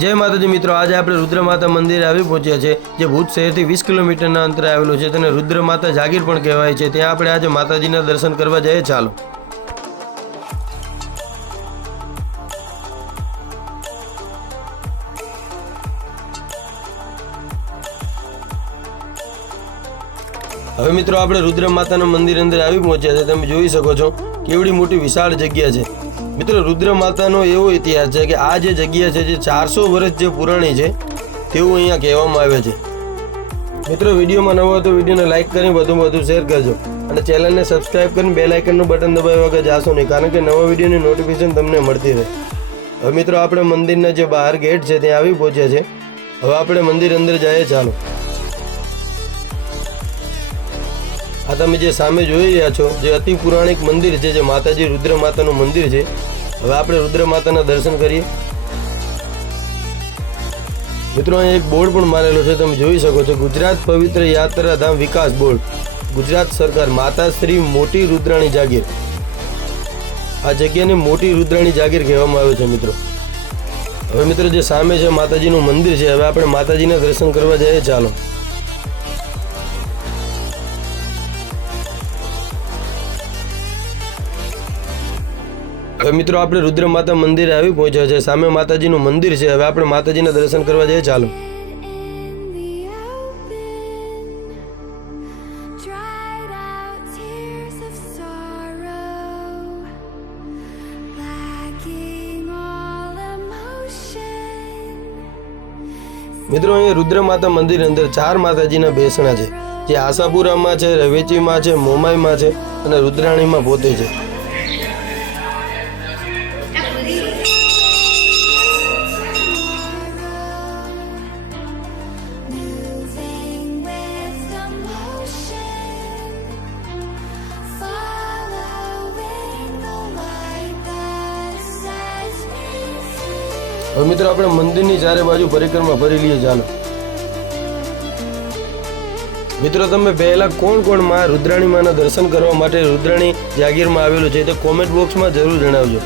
जय माताजी मित्रों, आज આપણે रुद्र माता मंदिर આવી પહોંચ્યા છે જે ભુજ શહેરથી 20 કિલોમીટરના અંતરે આવેલું છે। તેને રુદ્ર માતા જાગીર પણ કહેવાય છે। ત્યાં આપણે આજે માતાજીના દર્શન કરવા જઈએ। ચાલો। હવે મિત્રો આપણે રુદ્ર માતાના મંદિર અંદર આવી પહોંચ્યા છે। તમે જોઈ શકો છો કેવડી મોટી વિશાળ જગ્યા છે। મિત્રો રુદ્ર માતાનો એવો ઇતિહાસ છે કે આ જે જગ્યા છે જે 400 વર્ષ જે પુરાણી છે તેવું અહીંયા કહેવામાં આવે છે। મિત્રો વિડીયોમાં નવો હોય તો વિડીયોને લાઈક કરી વધુ શેર કરજો અને ચેનલને સબસ્ક્રાઇબ કરીને બેલ આઇકનનું બટન દબાવ્યા વગર જાશો નહીં, કારણ કે નવા વિડીયોની નોટિફિકેશન તમને મળતી રહે। હવે મિત્રો આપણે મંદિરના જે બહાર ગેટ છે ત્યાં આવી પહોંચ્યા છે। હવે આપણે મંદિર અંદર જઈએ। ચાલો। આ તમે જે સામે જોઈ રહ્યા છો જે અતિ પૌરાણિક મંદિર છે જે માતાજી રુદ્ર માતાનું મંદિર છે। હવે આપણે રુદ્ર માતાના દર્શન કરીએ। મિત્રો અહીં એક બોર્ડ પણ મારેલો છે, તમે જોઈ શકો છો, ગુજરાત પવિત્ર યાત્રાધામ વિકાસ બોર્ડ, ગુજરાત સરકાર, માતા શ્રી મોટી રુદ્રાણી જાગીર। આ જગ્યાને મોટી રુદ્રાણી જાગીર કહેવામાં આવે છે। મિત્રો હવે મિત્રો જે સામે છે માતાજીનું મંદિર છે। હવે આપણે માતાજીના દર્શન કરવા જઈએ। ચાલો। હવે મિત્રો આપણે રુદ્ર માતા મંદિરે આવી પહોંચ્યા છે। સામે માતાજીનું મંદિર છે। હવે આપણે માતાજીના દર્શન કરવા જઈએ। ચાલો। મિત્રો અહીંયા રુદ્ર માતા મંદિર અંદર 4 માતાજીના બેસણા છે, જે આશાપુરામાં છે, રવેચીમાં છે, મોમાઈમાં છે અને રુદ્રાણીમાં પોતે છે। હવે મિત્રો આપણે મંદિરની ચારે બાજુ પરિક્રમા ફરી લઈએ। ચાલો। મિત્રો તમે પહેલા કોણ માં રુદ્રાણી માના દર્શન કરવા માટે રુદ્રાણી જાગીરમાં આવેલું છે તો કોમેન્ટ બોક્સમાં જરૂર જણાવજો।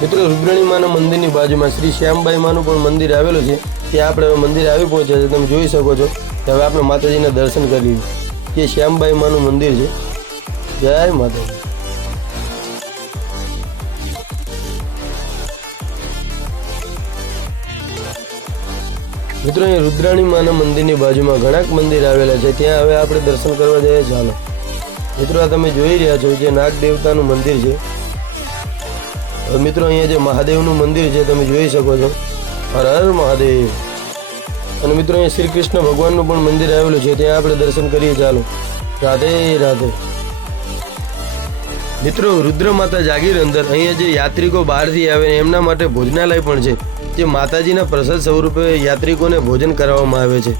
મિત્રો રુદ્રાણી માના મંદિરની બાજુમાં શ્રી શ્યામબાઈ માનું પણ મંદિર આવેલું છે। ત્યાં આપણે હવે મંદિર આવી પહોંચ્યા છે। તમે જોઈ શકો છો કે હવે આપણે માતાજીના દર્શન કરી લઈએ। એ શ્યામબાઈ માનું મંદિર છે। જય માતાજી। મિત્રો અહીં રુદ્રાણી માના મંદિરની બાજુમાં ઘણા મંદિર આવેલા છે, ત્યાં હવે આપણે દર્શન કરવા જઈએ। ચાલો। મિત્રો આ તમે જોઈ રહ્યા છો જે નાગ દેવતાનું મંદિર છે। હવે મિત્રો અહીંયા જે મહાદેવનું મંદિર છે તમે જોઈ શકો છો। હર હર મહાદેવ। અને મિત્રો અહીંયા શ્રી કૃષ્ણ ભગવાનનું પણ મંદિર આવેલું છે, ત્યાં આપણે દર્શન કરીએ। ચાલો। રાધે રાધે। મિત્રો રુદ્ર માતા જાગીર અંદર અહીંયા જે યાત્રિકો બહારથી આવે એમના માટે ભોજનાલય પણ છે, જે માતાજીના પ્રસાદ સ્વરૂપે યાત્રિકોને ભોજન કરાવવામાં આવે છે।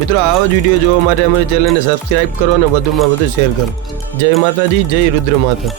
મિત્રો આવા જ વિડીયો જોવા માટે અમારી ચેનલને સબસ્ક્રાઇબ કરો અને વધુમાં વધુ શેર કરો। જય માતાજી, જય રુદ્ર માતા।